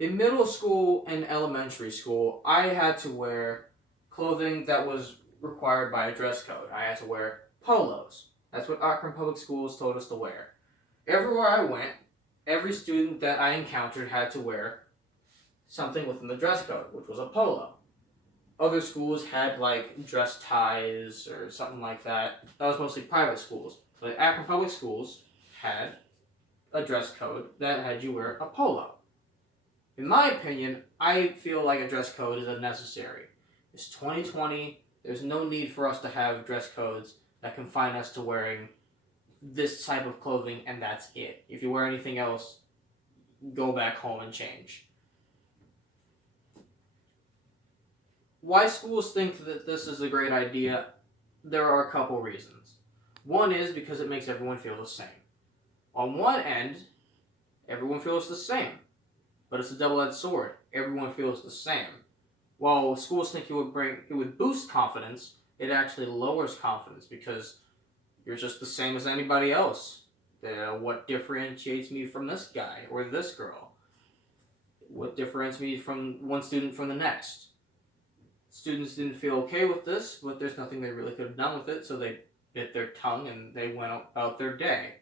In middle school and elementary school, I had to wear clothing that was required by a dress code. I had to wear polos. That's what Akron Public Schools told us to wear. Everywhere I went, every student that I encountered had to wear something within the dress code, which was a polo. Other schools had like dress ties or something like that. That was mostly private schools. But Akron Public Schools had a dress code that had you wear a polo. In my opinion, I feel like a dress code is unnecessary. It's 2020. There's no need for us to have dress codes that confine us to wearing this type of clothing and that's it. If you wear anything else, go back home and change. Why schools think that this is a great idea, there are a couple reasons. One is because it makes everyone feel the same. On one end, everyone feels the same, but it's a double-edged sword. Everyone feels the same. While schools think it would boost confidence, it actually lowers confidence because you're just the same as anybody else. What differentiates me from this guy or this girl? What differentiates me from one student from the next? Students didn't feel okay with this, but there's nothing they really could have done with it, so they bit their tongue and they went about their day.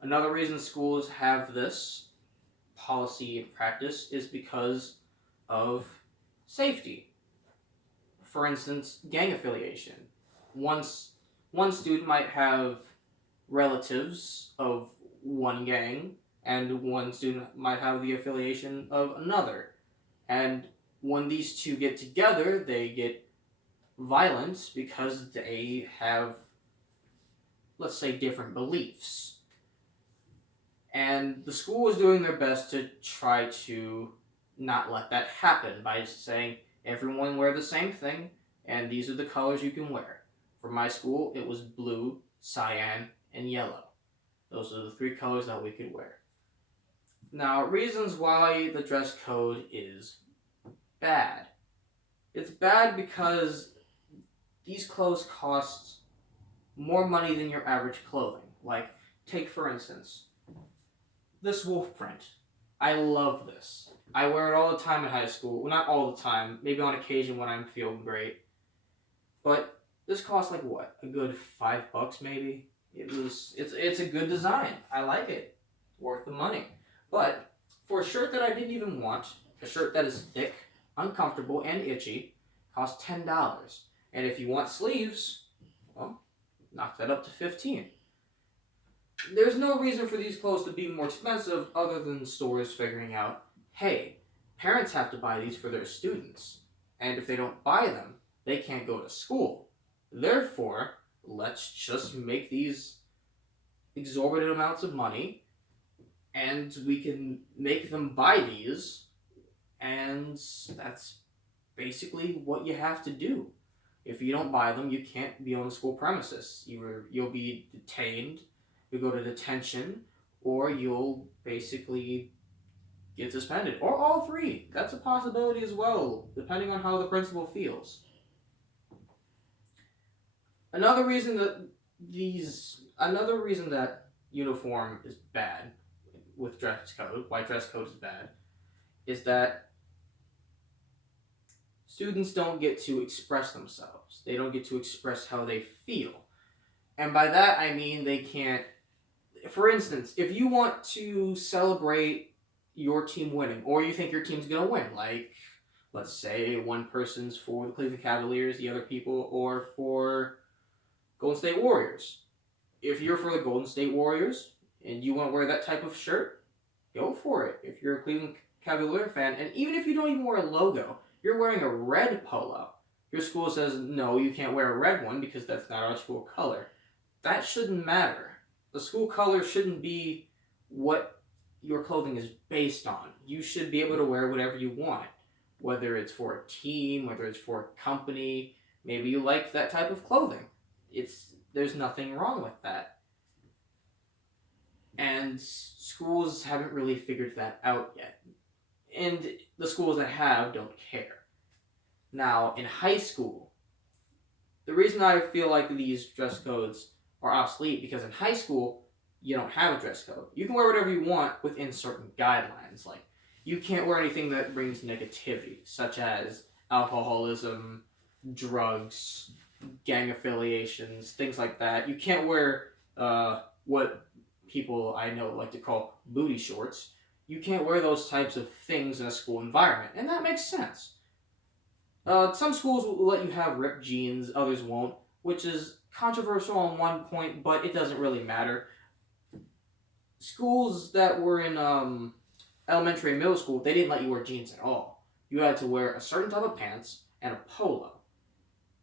Another reason schools have this policy and practice is because of safety. For instance, gang affiliation. One student might have relatives of one gang, and one student might have the affiliation of another. And when these two get together, they get violence because they have, let's say, different beliefs. And the school is doing their best to try to not let that happen by saying everyone wear the same thing and these are the colors you can wear. For my school, it was blue, cyan, and yellow. Those are the three colors that we could wear. Now, reasons why the dress code is bad. It's bad because these clothes cost more money than your average clothing. Like, take for instance, this wolf print. I love this. I wear it all the time in high school. Well, not all the time. Maybe on occasion when I'm feeling great. But this costs like what? A good $5 maybe? It's a good design. I like it. Worth the money. But for a shirt that I didn't even want, a shirt that is thick, uncomfortable, and itchy, costs $10. And if you want sleeves, well, knock that up to $15. There's no reason for these clothes to be more expensive other than stores figuring out, hey, parents have to buy these for their students. And if they don't buy them, they can't go to school. Therefore, let's just make these exorbitant amounts of money and we can make them buy these, and that's basically what you have to do. If you don't buy them, you can't be on the school premises. You'll be detained, you'll go to detention, or you'll basically get suspended. Or all three. That's a possibility as well, depending on how the principal feels. Another reason that uniform is bad with dress code, why dress code is bad, is that students don't get to express themselves. They don't get to express how they feel. And by that I mean they can't. For instance, if you want to celebrate your team winning, or you think your team's gonna win, like let's say one person's for the Cleveland Cavaliers, the other people are for Golden State Warriors. If you're for the Golden State Warriors and you want to wear that type of shirt, go for it. If you're a Cleveland Cavalier fan, and even if you don't even wear a logo, you're wearing a red polo, your school says, no, you can't wear a red one because that's not our school color. That shouldn't matter. The school color shouldn't be what your clothing is based on. You should be able to wear whatever you want, whether it's for a team, whether it's for a company. Maybe you like that type of clothing. There's nothing wrong with that. And schools haven't really figured that out yet. And the schools that have don't care. Now, in high school, the reason I feel like these dress codes are obsolete, because in high school, you don't have a dress code. You can wear whatever you want within certain guidelines. Like, You can't wear anything that brings negativity, such as alcoholism, drugs, gang affiliations, things like that. You can't wear what people I know like to call booty shorts. You can't wear those types of things in a school environment, and that makes sense. Some schools will let you have ripped jeans, others won't, which is controversial on one point, but it doesn't really matter. Schools that were in elementary and middle school, they didn't let you wear jeans at all. You had to wear a certain type of pants and a polo.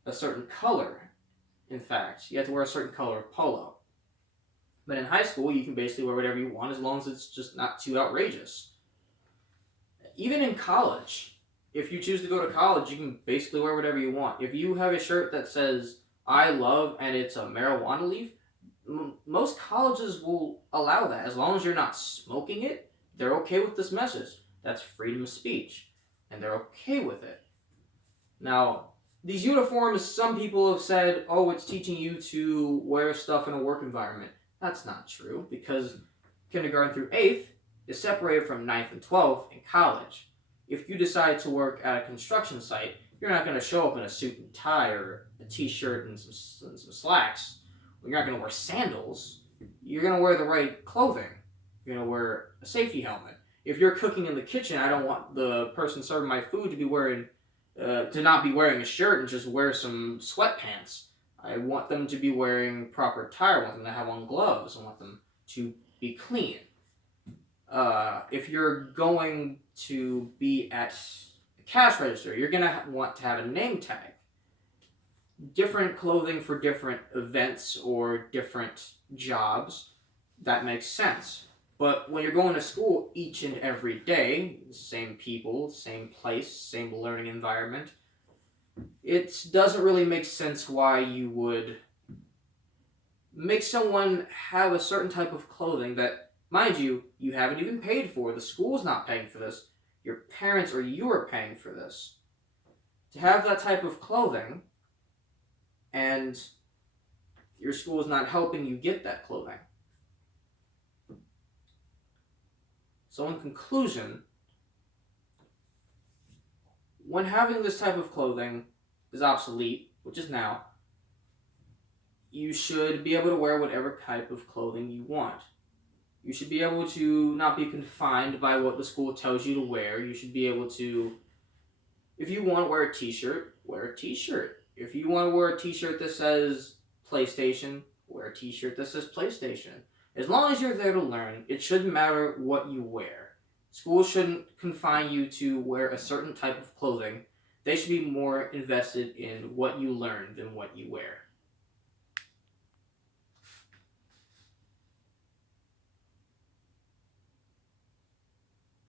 A certain color, in fact. You had to wear a certain color of polo. But in high school, you can basically wear whatever you want as long as it's just not too outrageous. Even in college, if you choose to go to college, you can basically wear whatever you want. If you have a shirt that says, I love, and it's a marijuana leaf, most colleges will allow that. As long as you're not smoking it, they're okay with this message. That's freedom of speech. And they're okay with it. Now, these uniforms, some people have said, oh, it's teaching you to wear stuff in a work environment. That's not true, because kindergarten through 8th is separated from 9th and 12th in college. If you decide to work at a construction site, you're not going to show up in a suit and tie or a t-shirt and some slacks. You're not going to wear sandals. You're going to wear the right clothing. You're going to wear a safety helmet. If you're cooking in the kitchen, I don't want the person serving my food to be wearing, to not be wearing a shirt and just wear some sweatpants. I want them to be wearing proper attire. I want them to have on gloves. I want them to be clean. If you're going to be at a cash register, you're going to want to have a name tag. Different clothing for different events or different jobs, that makes sense. But when you're going to school each and every day, same people, same place, same learning environment, it doesn't really make sense why you would make someone have a certain type of clothing that, mind you, you haven't even paid for. The school's not paying for this. Your parents or you are paying for this. To have that type of clothing, and your school is not helping you get that clothing. So in conclusion, when having this type of clothing is obsolete, which is now, you should be able to wear whatever type of clothing you want. You should be able to not be confined by what the school tells you to wear. You should be able to, if you want to wear a t-shirt, wear a t-shirt. If you want to wear a t-shirt that says PlayStation, wear a t-shirt that says PlayStation. As long as you're there to learn, it shouldn't matter what you wear. Schools shouldn't confine you to wear a certain type of clothing. They should be more invested in what you learn than what you wear.